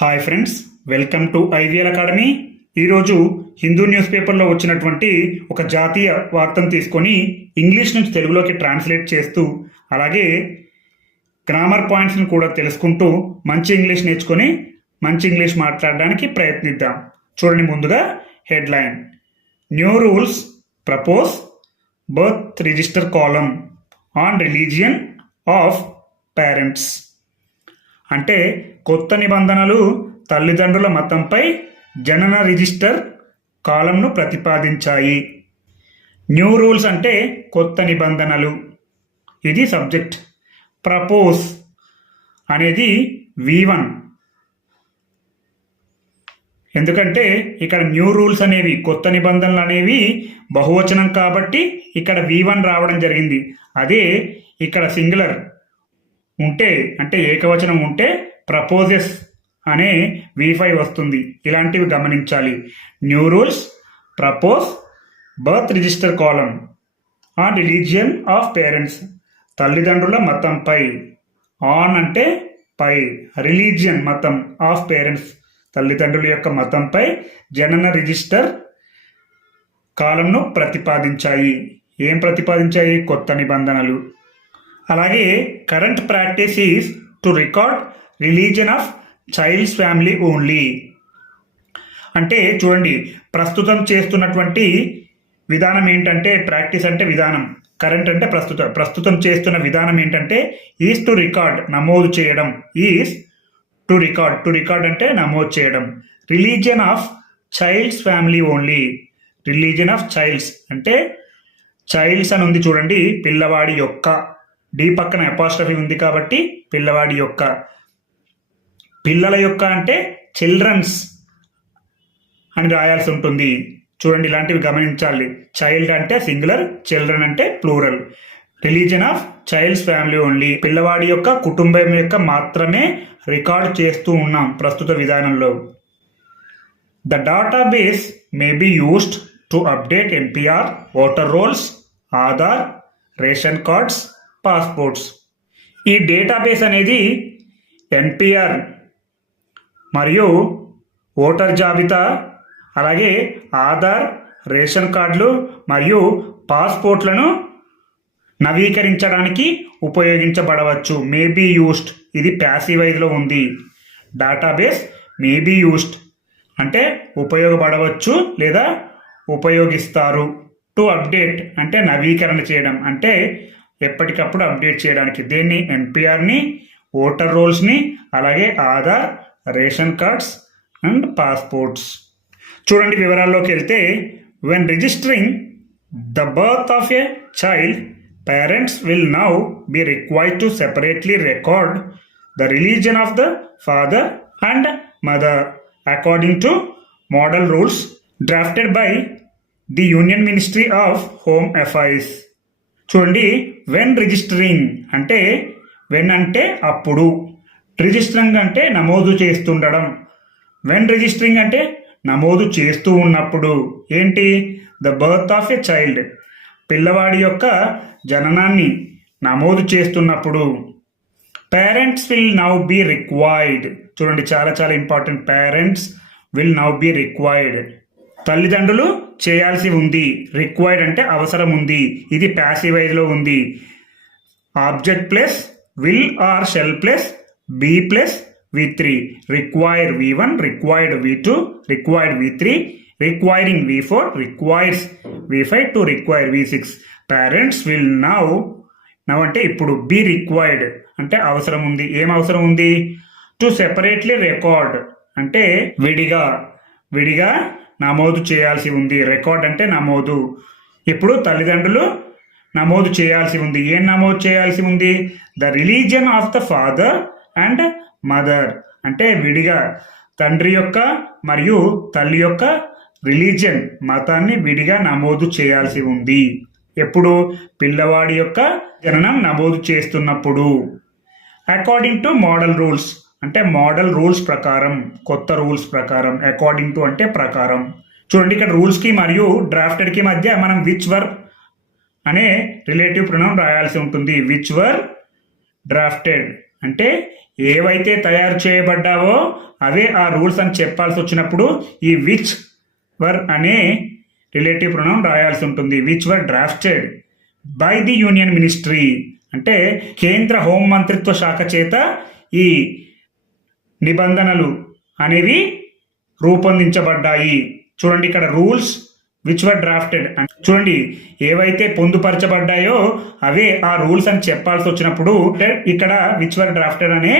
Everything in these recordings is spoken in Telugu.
Hi friends welcome to IVL academy ఈరోజు హిందూ న్యూస్ పేపర్లో వచ్చినటువంటి ఒక జాతీయ వార్తను తీసుకొని ఇంగ్లీష్ నుంచి తెలుగులోకి ట్రాన్స్లేట్ చేస్తూ అలాగే గ్రామర్ పాయింట్స్ని కూడా తెలుసుకుంటూ మంచి ఇంగ్లీష్ నేర్చుకొని మంచి ఇంగ్లీష్ మాట్లాడడానికి ప్రయత్నిద్దాం. చూడండి ముందుగా headline new rules propose birth register column on religion of parents అంటే కొత్త నిబంధనలు తల్లిదండ్రుల మతంపై జనన రిజిస్టర్ కాలంను ప్రతిపాదించాయి. న్యూ రూల్స్ అంటే కొత్త నిబంధనలు. ఇది సబ్జెక్ట్. ప్రపోజ్ అనేది వి వన్ ఎందుకంటే ఇక్కడ న్యూ రూల్స్ అనేవి కొత్త నిబంధనలు అనేవి బహువచనం కాబట్టి ఇక్కడ వి వన్ రావడం జరిగింది. అదే ఇక్కడ సింగులర్ ఉంటే అంటే ఏకవచనం ఉంటే ప్రపోజెస్ అనే వి ఫైవ్ వస్తుంది. ఇలాంటివి గమనించాలి. New rules propose birth register column on religion of parents తల్లిదండ్రుల మతంపై ఆన్ అంటే పై. రిలీజియన్ మతం ఆఫ్ పేరెంట్స్ తల్లిదండ్రుల యొక్క మతంపై జనన రిజిస్టర్ కాలంను ప్రతిపాదించాయి. ఏం ప్రతిపాదించాయి? కొత్త నిబంధనలు. అలాగే current practice is to record religion of child's family only అంటే చూడండి ప్రస్తుతం చేస్తున్నటువంటి విధానం ఏంటంటే ప్రాక్టీస్ అంటే విధానం. కరెంట్ అంటే ప్రస్తుత ప్రస్తుతం చేస్తున్న విధానం ఏంటంటే ఈజ్ టు రికార్డ్ నమోదు చేయడం. Is to record to record అంటే నమోదు చేయడం. Religion of child's family only religion of child's అంటే చైల్డ్స్ అని ఉంది చూడండి పిల్లవాడి యొక్క. డి పక్కన అపాస్ట్రఫీ ఉంది కాబట్టి పిల్లవాడి యొక్క. పిల్లల యొక్క అంటే చిల్డ్రన్స్ అని రాయాల్సి ఉంటుంది. చూడండి ఇలాంటివి గమనించాలి. చైల్డ్ అంటే సింగులర్ చిల్డ్రన్ అంటే plural religion of child's family only పిల్లవాడి యొక్క కుటుంబం యొక్క మాత్రమే రికార్డ్ చేస్తూ ఉన్నాం ప్రస్తుత విధానంలో. The database may be used to update NPR voter rolls Aadhaar ration cards passports ఈ డేటాబేస్ అనేది ఎన్పిఆర్ మరియు ఓటర్ జాబితా అలాగే ఆధార్ రేషన్ కార్డులు మరియు పాస్పోర్ట్లను నవీకరించడానికి ఉపయోగించబడవచ్చు. మేబీ యూస్డ్ ఇది ప్యాసివైజ్లో ఉంది. డేటాబేస్ మేబీ యూస్డ్ అంటే ఉపయోగపడవచ్చు లేదా ఉపయోగిస్తారు. టు అప్డేట్ అంటే నవీకరణ చేయడం. అంటే ఎప్పటికప్పుడు అప్డేట్ చేయడానికి. దీన్ని? ఎన్పిఆర్ని ఓటర్ రోల్స్ని అలాగే Aadhaar ration cards and passports. చూడండి వివరాల్లోకి వెళ్తే when registering the birth of a child parents will now be required to separately record the religion of the father and mother according to model rules drafted by the union ministry of home affairs చూడండి వెన్ రిజిస్టరింగ్ అంటే వెన్ అంటే అప్పుడు. రిజిస్టరింగ్ అంటే నమోదు చేస్తుండడం. వెన్ రిజిస్టరింగ్ అంటే నమోదు చేస్తూ ఉన్నప్పుడు. ఏంటి? The birth of a child పిల్లవాడి యొక్క జననాన్ని నమోదు చేస్తున్నప్పుడు. Parents will now be required చూడండి చాలా చాలా important parents will now be required తల్లిదండ్రులు చేయాల్సి ఉంది. రిక్వైర్డ్ అంటే అవసరం ఉంది. ఇది ప్యాసివైజ్లో ఉంది. Object plus will or shall plus be plus V three require V one required V two required V three requiring V four requires V five to require V six parents will now now అంటే ఇప్పుడు బి రిక్వైర్డ్ అంటే అవసరం ఉంది. ఏం అవసరం ఉంది? టు సెపరేట్లీ రికార్డ్ అంటే విడిగా విడిగా నమోదు చేయాల్సి ఉంది. రికార్డ్ అంటే నమోదు. ఇప్పుడు తల్లిదండ్రులు నమోదు చేయాల్సి ఉంది. ఏం నమోదు చేయాల్సి ఉంది? The religion of the father and mother అంటే విడిగా తండ్రి యొక్క మరియు తల్లి యొక్క రిలీజియన్ మతాన్ని విడిగా నమోదు చేయాల్సి ఉంది. ఎప్పుడు? పిల్లవాడి యొక్క జననం నమోదు చేస్తున్నప్పుడు. అకార్డింగ్ టు మోడల్ రూల్స్ అంటే మోడల్ రూల్స్ ప్రకారం కొత్త రూల్స్ ప్రకారం అకార్డింగ్ టు అంటే ప్రకారం. చూడండి ఇక్కడ రూల్స్కి మరియు డ్రాఫ్టెడ్కి మధ్య మనం విచ్ వర్ అనే రిలేటివ్ ప్రణం రాయాల్సి ఉంటుంది. విచ్ వర్ డ్రాఫ్టెడ్ అంటే ఏవైతే తయారు చేయబడ్డావో అవే ఆ రూల్స్ అని చెప్పాల్సి వచ్చినప్పుడు ఈ విచ్ వర్ అనే రిలేటివ్ ప్రొనౌన్ రాయాల్సి ఉంటుంది. Which were drafted by the union ministry అంటే కేంద్ర హోం మంత్రిత్వ శాఖ చేత ఈ నిబంధనలు అనేవి రూపొందించబడ్డాయి. చూడండి ఇక్కడ రూల్స్ విచ్ వర్ డ్రాఫ్టెడ్ చూడండి ఏవైతే పొందుపరచబడ్డాయో అవే ఆ రూల్స్ అని చెప్పాల్సి వచ్చినప్పుడు ఇక్కడ విచ్ వర్ డ్రాఫ్టెడ్ అనే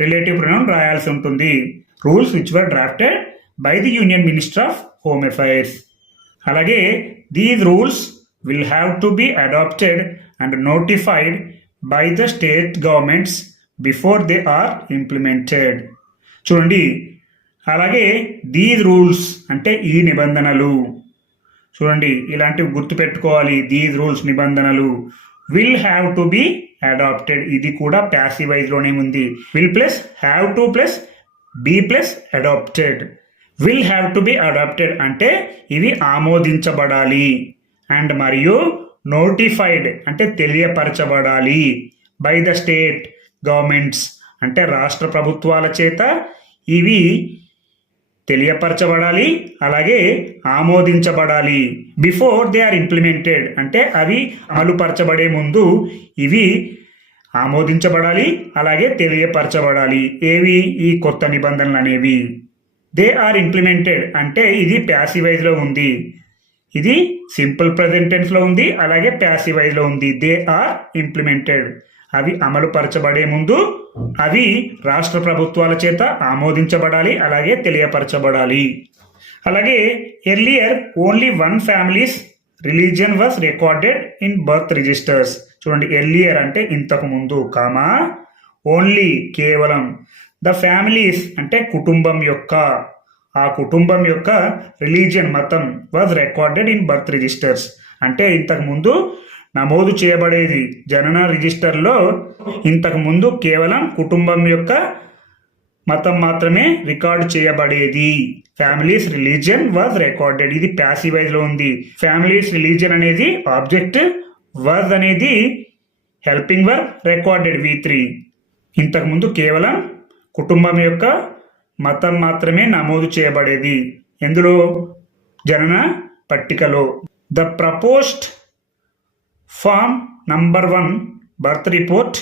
రిలేటివ్ ప్రొనౌన్ రాయాల్సి ఉంటుంది. Rules which were drafted by the union minister of home affairs అలాగే these rules will have to be adopted and notified by the state governments before they are implemented చూడండి అలాగే దీస్ రూల్స్ అంటే ఈ నిబంధనలు. చూడండి ఇలాంటివి గుర్తుపెట్టుకోవాలి. దీస్ రూల్స్ నిబంధనలు will have to be adopted ఇది కూడా ప్యాసివైజ్లోనే ఉంది. Will plus have to plus be plus adopted will have to be adopted అంటే ఇవి ఆమోదించబడాలి. అండ్ మరియు నోటిఫైడ్ అంటే తెలియపరచబడాలి. బై ద స్టేట్ గవర్నమెంట్స్ అంటే రాష్ట్ర ప్రభుత్వాల చేత ఇవి తెలియపరచబడాలి అలాగే ఆమోదించబడాలి. బిఫోర్ దే ఆర్ ఇంప్లిమెంటెడ్ అంటే అవి అమలుపరచబడే ముందు ఇవి ఆమోదించబడాలి అలాగే తెలియపరచబడాలి. ఏవి? ఈ కొత్త నిబంధనలు అనేవి. దే ఆర్ ఇంప్లిమెంటెడ్ అంటే ఇది ప్యాసివైజ్లో ఉంది. ఇది సింపుల్ ప్రజెంటెన్స్లో ఉంది అలాగే ప్యాసివైజ్లో ఉంది. దే ఆర్ ఇంప్లిమెంటెడ్ అవి అమలుపరచబడే ముందు అవి రాష్ట్ర ప్రభుత్వాల చేత ఆమోదించబడాలి అలాగే తెలియపరచబడాలి. అలాగే earlier only one family's religion was recorded in birth registers చూడండి ఎర్లియర్ అంటే ఇంతకు ముందు కామా? ఓన్లీ కేవలం ద ఫ్యామిలీస్ అంటే కుటుంబం యొక్క ఆ కుటుంబం యొక్క రిలీజియన్ మతం was recorded in birth registers అంటే ఇంతకు ముందు నమోదు చేయబడేది జనన రిజిస్టర్లో ఇంతకు ముందు కేవలం కుటుంబం యొక్క మతం మాత్రమే రికార్డు చేయబడేది. ఫ్యామిలీస్ రిలీజియన్ వాజ్ రికార్డెడ్ ఇది ప్యాసివైజ్లో ఉంది. ఫ్యామిలీస్ రిలీజియన్ అనేది ఆబ్జెక్ట్ వాజ్ అనేది helping verb recorded V three ఇంతకుముందు కేవలం కుటుంబం యొక్క మతం మాత్రమే నమోదు చేయబడేది. ఎందులో? జనన పట్టికలో. The proposed form number one birth report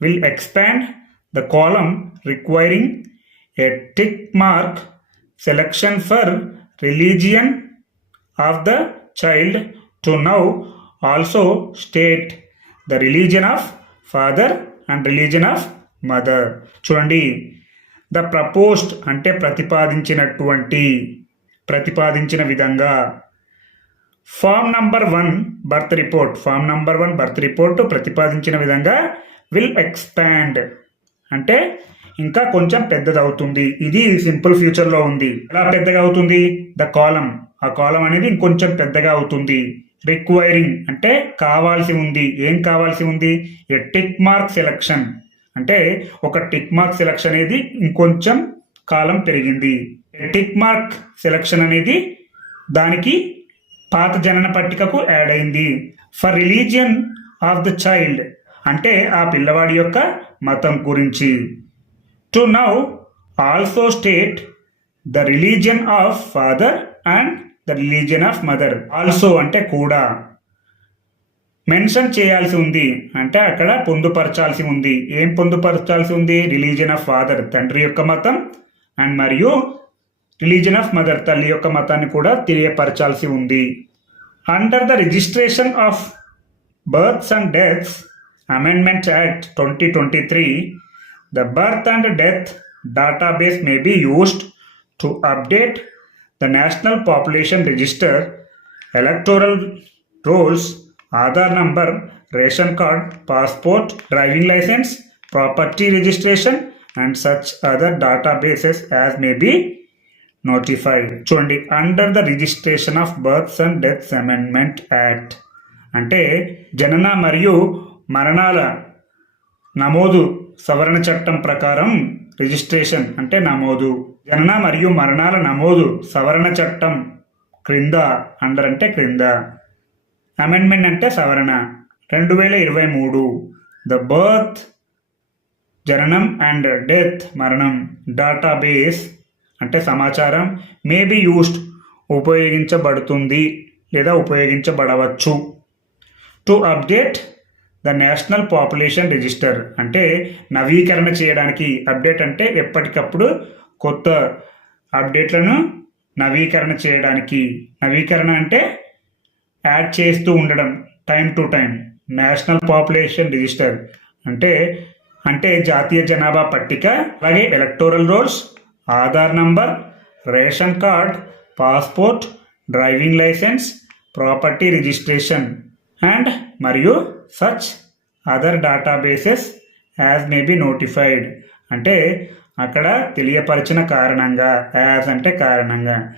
will expand the column requiring a tick mark selection for religion of the child to now also state the religion of father and religion of mother. చూడండి ద ప్రపోస్ట్ అంటే ప్రతిపాదించినటువంటి ప్రతిపాదించిన విధంగా form number one birth report. Form number one birth report ప్రతిపాదించిన విధంగా విల్ ఎక్స్పాండ్. అంటే ఇంకా కొంచెం పెద్దదవుతుంది. ఇది సింపుల్ ఫ్యూచర్లో ఉంది. ఎలా పెద్దగా అవుతుంది ద కాలం ఆ కాలం అనేది ఇంకొంచెం పెద్దగా అవుతుంది రిక్వైరింగ్. అంటే కావాల్సి ఉంది. ఏం కావాల్సి ఉంది? ఏ టిక్ మార్క్ సెలక్షన్. అంటే ఒక టిక్ మార్క్ సెలక్షన్ అనేది ఇంకొంచెం కాలం పెరిగింది. టిక్ మార్క్ సెలక్షన్ అనేది దానికి పాత జనన పట్టికకు యాడ్ అయింది. For religion of the child అంటే ఆ పిల్లవాడి యొక్క మతం గురించి. To now also state the religion of father and the religion of mother also అంటే కూడా. మెన్షన్ చేయాల్సి ఉంది. అంటే అక్కడ పొందుపరచాల్సి ఉంది. ఏం పొందుపరచాల్సి ఉంది? రిలీజియన్ ఆఫ్ ఫాదర్ తండ్రి యొక్క మతం అండ్ మరియు రిలీజన్ ఆఫ్ మదర్ తల్లి యొక్క మతాన్ని కూడా తెలియపరచాల్సి ఉంది. Under the registration of births and deaths amendment act twenty twenty three the birth and death database may be used to update the national population register electoral rolls Aadhaar number ration card passport driving licence property registration and such other databases as may be notified చూడండి under the registration of births and deaths amendment act అంటే జనన మరియు మరణాల నమోదు సవరణ చట్టం ప్రకారం రిజిస్ట్రేషన్ అంటే నమోదు. జనన మరియు మరణాల నమోదు సవరణ చట్టం క్రింద అండర్ అంటే క్రింద. అమెండ్మెంట్ అంటే సవరణ. రెండు వేల ఇరవై మూడు. ద బర్త్ జననం అండ్ డెత్ మరణం. డేటాబేస్ అంటే సమాచారం మే బి యూస్డ్ ఉపయోగించబడుతుంది లేదా ఉపయోగించబడవచ్చు. To update the national population register అంటే నవీకరణ చేయడానికి అప్డేట్ అంటే ఎప్పటికప్పుడు కొత్త అప్డేట్లను నవీకరణ చేయడానికి. నవీకరణ అంటే యాడ్ చేస్తూ ఉండడం time to time. National population register అంటే అంటే జాతీయ జనాభా పట్టిక అలాగే electoral rolls Aadhaar number ration card passport driving licence property registration and మరియు such other databases as may be notified. అంటే అక్కడ తెలియపరిచిన కారణంగా యాజ్ అంటే కారణంగా.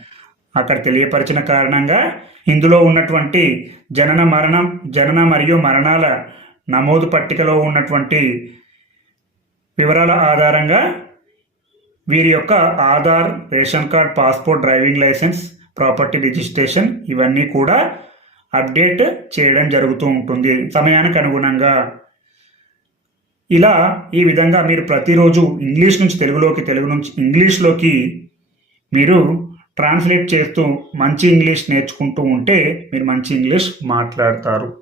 అక్కడ తెలియపరిచిన కారణంగా ఇందులో ఉన్నటువంటి జనన మరణం జనన మరియు మరణాల నమోదు పట్టికలో ఉన్నటువంటి వివరాల ఆధారంగా వీరి యొక్క Aadhaar ration card passport driving licence property registration ఇవన్నీ కూడా అప్డేట్ చేయడం జరుగుతూ ఉంటుంది సమయానికి అనుగుణంగా. ఇలా ఈ విధంగా మీరు ప్రతిరోజు ఇంగ్లీష్ నుంచి తెలుగులోకి తెలుగు నుంచి ఇంగ్లీష్లోకి మీరు ట్రాన్స్లేట్ చేస్తూ మంచి ఇంగ్లీష్ నేర్చుకుంటూ ఉంటే మీరు మంచి ఇంగ్లీష్ మాట్లాడతారు.